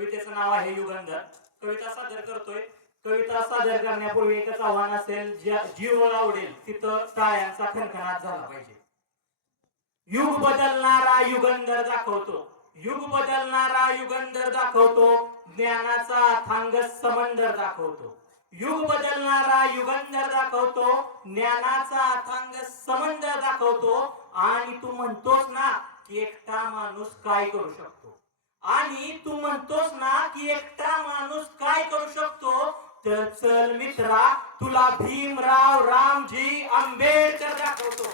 कवितेचं नाव आहे युगंधर. कविता सादर करतोय. कविता सादर करण्यापूर्वी एकच आव्हान असेल, जीव आवडेल तिथं टाळ्यांचा खणखणाट झाला पाहिजे. युग बदलणारा युगंधर दाखवतो, युग बदलणारा युगंधर दाखवतो, ज्ञानाचा अथांग समंदर दाखवतो. युग बदलणारा युगंधर दाखवतो, ज्ञानाचा अथांग समंदर दाखवतो. आणि तू म्हणतोस ना की एकटा माणूस काय करू शकतो, आणि तू म्हणतोस ना की एकटा माणूस काय करू शकतो, तर चल मित्रा तुला भीमराव रामजी आंबेडकर दाखवतो.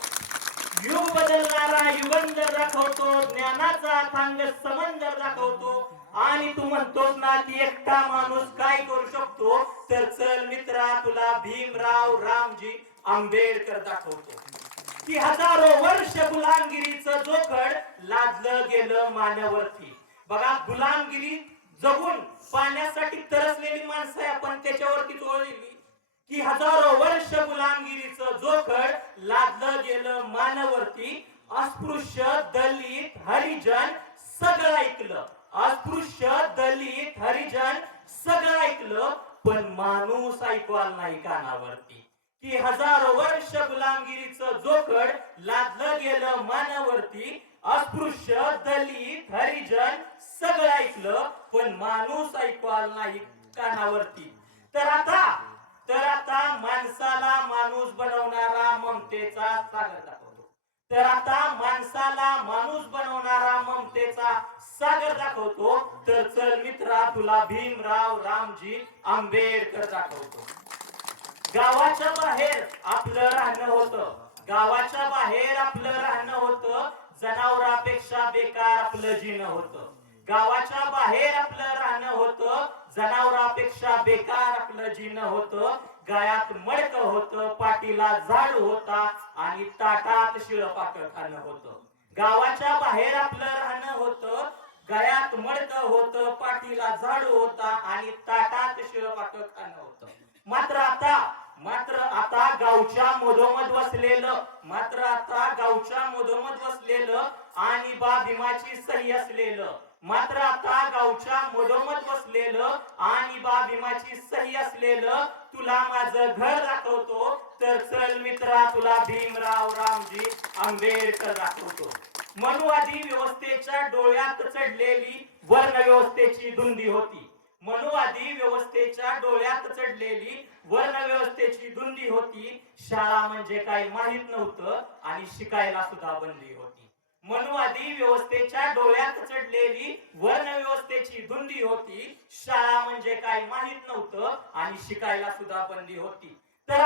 युग बदलणारा युगंधर दाखवतो, ज्ञानाचा अथांग समंदर दाखवतो. आणि तू म्हणतोस ना की एकटा माणूस काय करू शकतो, तर चल मित्रा तुला भीमराव रामजी आंबेडकर दाखवतो. की हजारो वर्ष गुलामगिरीचं जोखड लादलं गेलं मानवरती. बघा, गुलामगिरी जगून पाण्यासाठी तरसलेली माणसं आहे आपण त्याच्यावरती चोळलेली. की हजारो वर्ष गुलामगिरीचं जोखड लादलं गेलं मानवरती. अस्पृश्य दलित हरिजन सगळं ऐकलं, अस्पृश्य दलित हरिजन सगळं ऐकलं, पण माणूस ऐकवाल नाही कानावरती. की हजारो वर्ष गुलामगिरीचं जोखड लादलं गेलं मानवरती. अस्पृश्य दलित हरिजन सगळं ऐकलं, पण माणूस ऐकवाल नाही कानावरती. तर आता माणसाला माणूस बनवणारा ममतेचा सागर दाखवतो. तर आता माणसाला माणूस बनवणारा ममतेचा सागर दाखवतो. तर चल मित्रा तुला भीमराव रामजी आंबेडकर दाखवतो. गावाच्या बाहेर आपलं राहणं होतं, गावाच्या बाहेर आपलं राहणं होतं, जनावरापेक्षा बेकार आपलं जीणं होतं. गावाच्या बाहेर आपलं राहणं होतं, जनावरापेक्षा बेकार आपलं जीणं होतं. गायात मडक होतं, पाठीला झाड होता, आणि ताटात शिळपाक खाणं होतं. गावाच्या बाहेर आपलं राहणं होतं, गळ्यात मडक होतं, पाठीला झाडू होता, आणि ताटात शिळपाक खाणं होतं. मात्र आता गावच्या मधोमध बसलेलं, मात्र आता गावच्या मधोमध बसलेलं, आणि बा भीमाची सही असलेलं, मात्र आता गावच्या मधोमध बसलेलं, आणि बा भीमाची सही असलेलं, तुला माझं घर दाखवतो. तर चल मित्रा तुला भीमराव रामजी आंबेडकर दाखवतो. मनुवादी व्यवस्थेच्या डोळ्यात चढलेली वर्ण व्यवस्थेची धुंदी होती. मनुवादी व्यवस्थेच्या डोळ्यात चढलेली वर्ण व्यवस्थेची धुंदी होती. शाळा म्हणजे काय माहित नव्हतं, आणि शिकायला सुद्धा बंदी होती. मनुवादी व्यवस्थेच्या डोळ्यात चढलेली वर्ण व्यवस्थेची धुंदी होती. शाळा म्हणजे काय माहित नव्हतं, आणि शिकायला सुद्धा बंदी होती. तर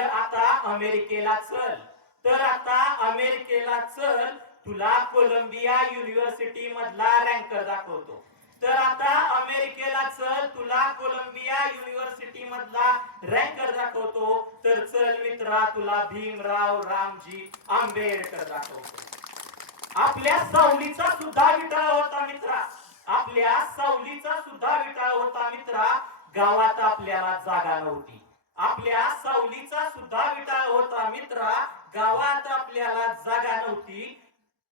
आता अमेरिकेला चल, तर आता अमेरिकेला चल, तुला कोलंबिया युनिव्हर्सिटी मधला रँकर दाखवतो. तर आता अमेरिकेला चल, तुला कोलंबिया युनिव्हर्सिटी मधला रँकर दाखवतो. तर चल मित्रा तुला भीमराव रामजी आंबेडकर दाखवतो. आपल्या सावलीचा सुद्धा विटाळ होता मित्रा, आपल्या सावलीचा सुद्धा विटाळ होता मित्रा. गावात आपल्याला जागा नव्हती. आपल्या सावलीचा सुद्धा विटाळ होता मित्रा. गावात आपल्याला जागा नव्हती.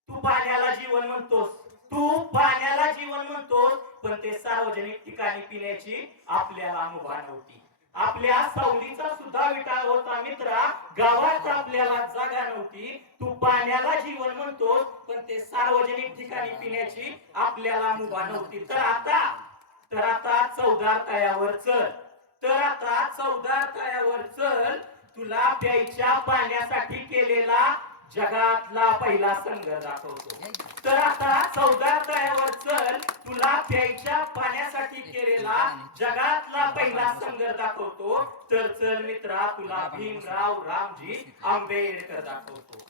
तू पाण्याला जीवन म्हणतोस, तू पाण्याला जीवन म्हणतोस, पण ते सार्वजनिक ठिकाणी पिण्याची आपल्याला मुभा नव्हती. आपल्या सावलीचा सुद्धा विटाळ होता मित्रा. गावात आपल्याला जागा नव्हती. तू पाण्याला जीवन म्हणतोस, पण ते सार्वजनिक ठिकाणी पिण्याची आपल्याला मुभा नव्हती. तर आता चौदार तळ्यावर चल, तर आता चौदार तळ्यावर चल, तुला प्यायच्या पाण्यासाठी केलेला जगातला पहिला संघ दाखवतो. तर आता चौदार तळ्यावर चल, तुला प्यायच्या पाण्यासाठी केलेला जगातला पहिला संघ दाखवतो. तर चल मित्रा तुला भीमराव रामजी आंबेडकर दाखवतो.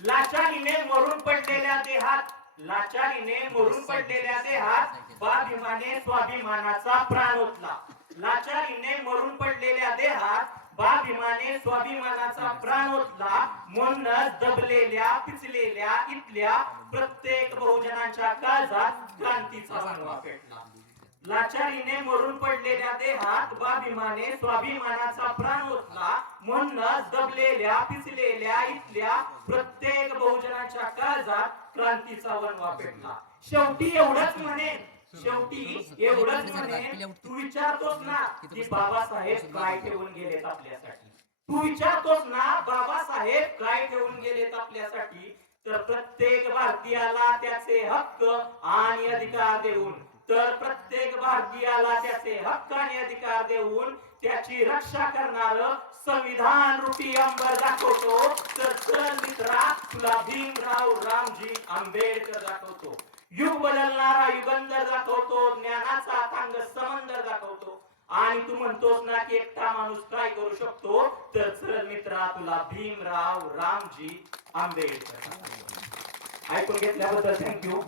लाचारीने मरून पडलेल्या देहात, लाचारीने मरून पडलेल्या देहात बा भीमाने स्वाभिमानाचा प्राण ओतला. लाचारीने मरून पडलेल्या देहात बा भीमाने स्वाभिमानाचा प्राण ओतला. म्हणूनच दबलेल्या पिचलेल्या इथल्या प्रत्येक बहुजनांच्या काळजात क्रांतीचा वणवा पेटला. लाचारीने मरून पडलेल्या देहात बा भीमाने स्वाभिमानाचा प्राण ओतला. म्हणूनच दबलेल्या पिचलेल्या इथल्या प्रत्येक बहुजनांच्या काळजात क्रांतीचा वणवा पेटला. शेवटी एवढंच म्हणेन, शेवटी एवढंच म्हणे, तू विचारतोस ना की बाबासाहेब काय ठेवून गेलेत आपल्यासाठी, तू विचारतोस ना बाबासाहेब काय ठेवून गेलेत आपल्यासाठी, तर प्रत्येक भारतीयाला त्याचे हक्क आणि अधिकार देऊन, तर प्रत्येक भारतीयाला त्याचे हक्क आणि अधिकार देऊन त्याची रक्षा करणार संविधान रूपी अंबर दाखवतो, तर चल मित्रा तुला भीमराव रामजी आंबेडकर दाखवतो, युग बदलणारा युगंधर दाखवतो, ज्ञानाचा अथांग समंदर दाखवतो, आणि तू म्हणतोस ना की एकटा माणूस काय करू शकतो, तर चल मित्रा तुला भीमराव रामजी आंबेडकर. ऐकून घेतल्याबद्दल थँक्यू.